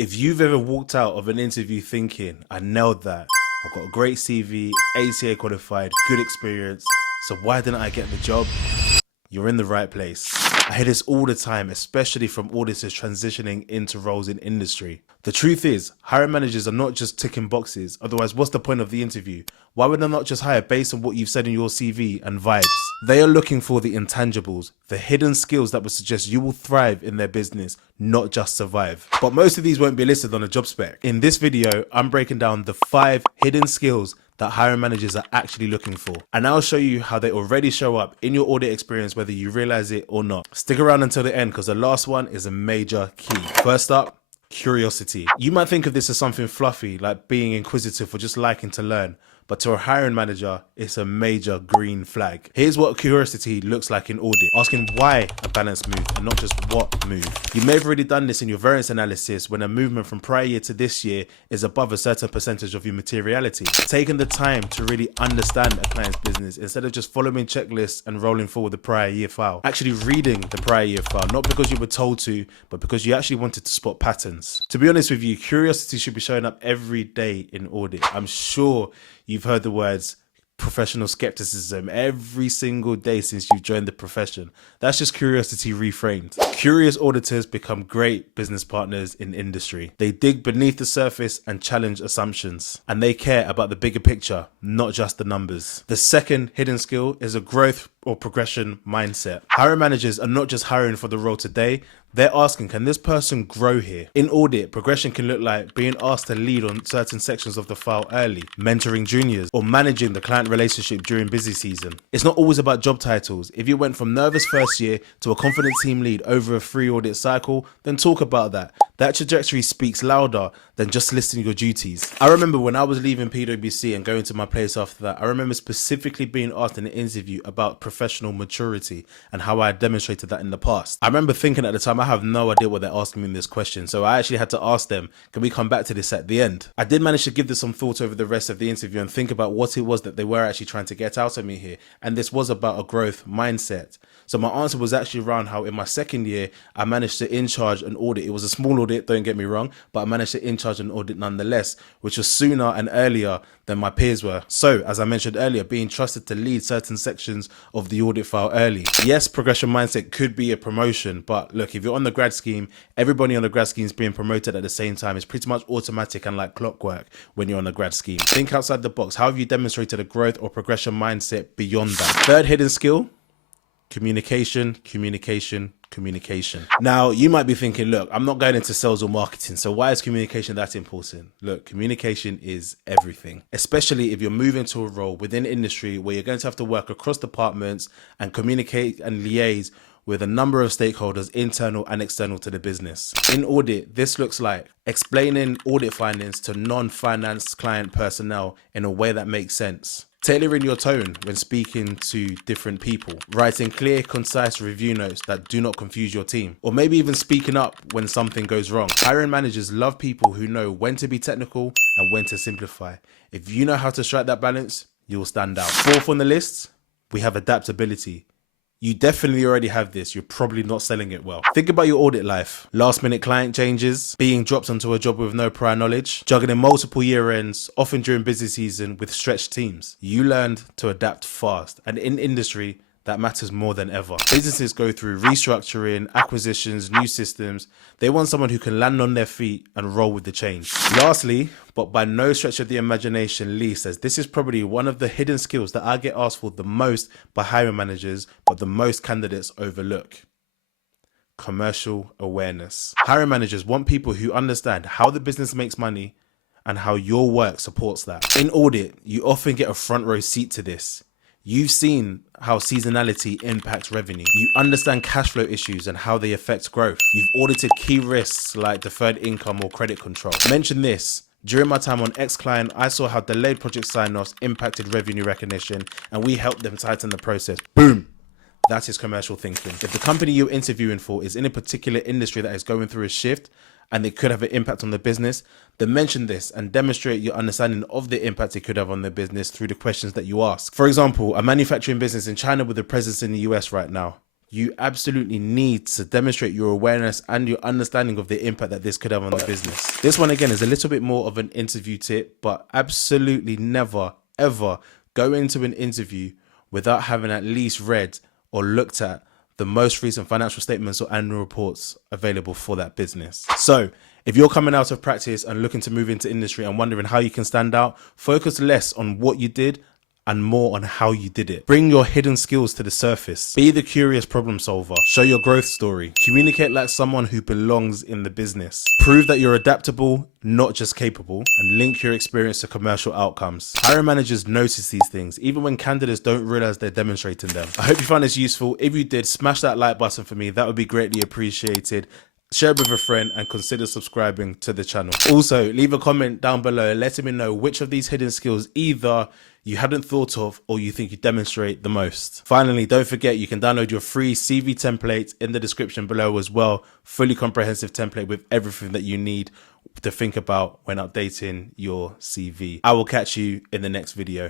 If you've ever walked out of an interview thinking, I nailed that, I've got a great CV, ACA qualified, good experience, so why didn't I get the job? You're in the right place. I hear this all the time, especially from auditors transitioning into roles in industry. The truth is, hiring managers are not just ticking boxes, otherwise what's the point of the interview? Why would they not just hire based on what you've said in your CV and vibes? They are looking for the intangibles, the hidden skills that would suggest you will thrive in their business, not just survive. But most of these won't be listed on a job spec. In this video, I'm breaking down the 5 hidden skills that hiring managers are actually looking for. And I'll show you how they already show up in your audit experience, whether you realize it or not. Stick around until the end because the last one is a major key. First up, curiosity. You might think of this as something fluffy, like being inquisitive or just liking to learn. But to a hiring manager, it's a major green flag. Here's what curiosity looks like in audit. Asking why a balance moved and not just what moved. You may have already done this in your variance analysis when a movement from prior year to this year is above a certain percentage of your materiality. Taking the time to really understand a client's business instead of just following checklists and rolling forward the prior year file. Actually reading the prior year file, not because you were told to, but because you actually wanted to spot patterns. To be honest with you, curiosity should be showing up every day in audit. I'm sure you've heard the words professional skepticism every single day since you've joined the profession. That's just curiosity reframed. Curious auditors become great business partners in industry. They dig beneath the surface and challenge assumptions. And they care about the bigger picture, not just the numbers. The second hidden skill is a growth or progression mindset. Hiring managers are not just hiring for the role today, they're asking, can this person grow here? In audit, progression can look like being asked to lead on certain sections of the file early, mentoring juniors, or managing the client relationship during busy season. It's not always about job titles. If you went from nervous first year to a confident team lead over a 3 audit cycle, then talk about that. That trajectory speaks louder than just listing your duties. I remember when I was leaving PwC and going to my place after that, I remember specifically being asked in an interview about professional maturity and how I had demonstrated that in the past. I remember thinking at the time, I have no idea what they're asking me in this question, so I actually had to ask them, can we come back to this at the end? I did manage to give this some thought over the rest of the interview and think about what it was that they were actually trying to get out of me here, and this was about a growth mindset. So my answer was actually around how in my second year, I managed to in charge an audit. It was a small audit, don't get me wrong, but I managed to in charge an audit nonetheless, which was sooner and earlier than my peers were. So as I mentioned earlier, being trusted to lead certain sections of the audit file early. Yes, progression mindset could be a promotion, but look, if you're on the grad scheme, everybody on the grad scheme is being promoted at the same time. It's pretty much automatic and like clockwork when you're on the grad scheme. Think outside the box. How have you demonstrated a growth or progression mindset beyond that? Third hidden skill, communication, communication, communication. Now, you might be thinking, look, I'm not going into sales or marketing, so why is communication that important? Look, communication is everything, especially if you're moving to a role within industry where you're going to have to work across departments and communicate and liaise with a number of stakeholders, internal and external to the business. In audit, this looks like explaining audit findings to non-finance client personnel in a way that makes sense. Tailoring your tone when speaking to different people, writing clear, concise review notes that do not confuse your team, or maybe even speaking up when something goes wrong. Hiring managers love people who know when to be technical and when to simplify. If you know how to strike that balance, you'll stand out. Fourth on the list, we have adaptability. You definitely already have this, you're probably not selling it well. Think about your audit life. Last minute client changes, being dropped onto a job with no prior knowledge, juggling multiple year ends, often during busy season with stretched teams. You learned to adapt fast, and in industry, that matters more than ever. Businesses go through restructuring, acquisitions, new systems. They want someone who can land on their feet and roll with the change. Lastly, but by no stretch of the imagination, Lee says this is probably one of the hidden skills that I get asked for the most by hiring managers, but the most candidates overlook. Commercial awareness. Hiring managers want people who understand how the business makes money and how your work supports that. In audit, you often get a front row seat to this. You've seen how seasonality impacts revenue. You understand cash flow issues and how they affect growth. You've audited key risks like deferred income or credit control. Mention this. During my time on X client, I saw how delayed project sign-offs impacted revenue recognition, and we helped them tighten the process. Boom. That is commercial thinking. If the company you're interviewing for is in a particular industry that is going through a shift and it could have an impact on the business, then mention this and demonstrate your understanding of the impact it could have on the business through the questions that you ask. For example, a manufacturing business in China with a presence in the US right now. you absolutely need to demonstrate your awareness and your understanding of the impact that this could have on the business. This one again is a little bit more of an interview tip, but absolutely never, ever go into an interview without having at least read or looked at the most recent financial statements or annual reports available for that business. So if you're coming out of practice and looking to move into industry and wondering how you can stand out, focus less on what you did and more on how you did it. Bring your hidden skills to the surface. Be the curious problem solver. Show your growth story. Communicate like someone who belongs in the business. Prove that you're adaptable, not just capable, and link your experience to commercial outcomes. Hiring managers notice these things, even when candidates don't realize they're demonstrating them. I hope you found this useful. If you did, smash that like button for me. That would be greatly appreciated. Share with a friend and consider subscribing to the channel. Also, leave a comment down below letting me know which of these hidden skills either you hadn't thought of or you think you demonstrate the most. Finally, don't forget you can download your free CV template in the description below as well. Fully comprehensive template with everything that you need to think about when updating your CV. I will catch you in the next video.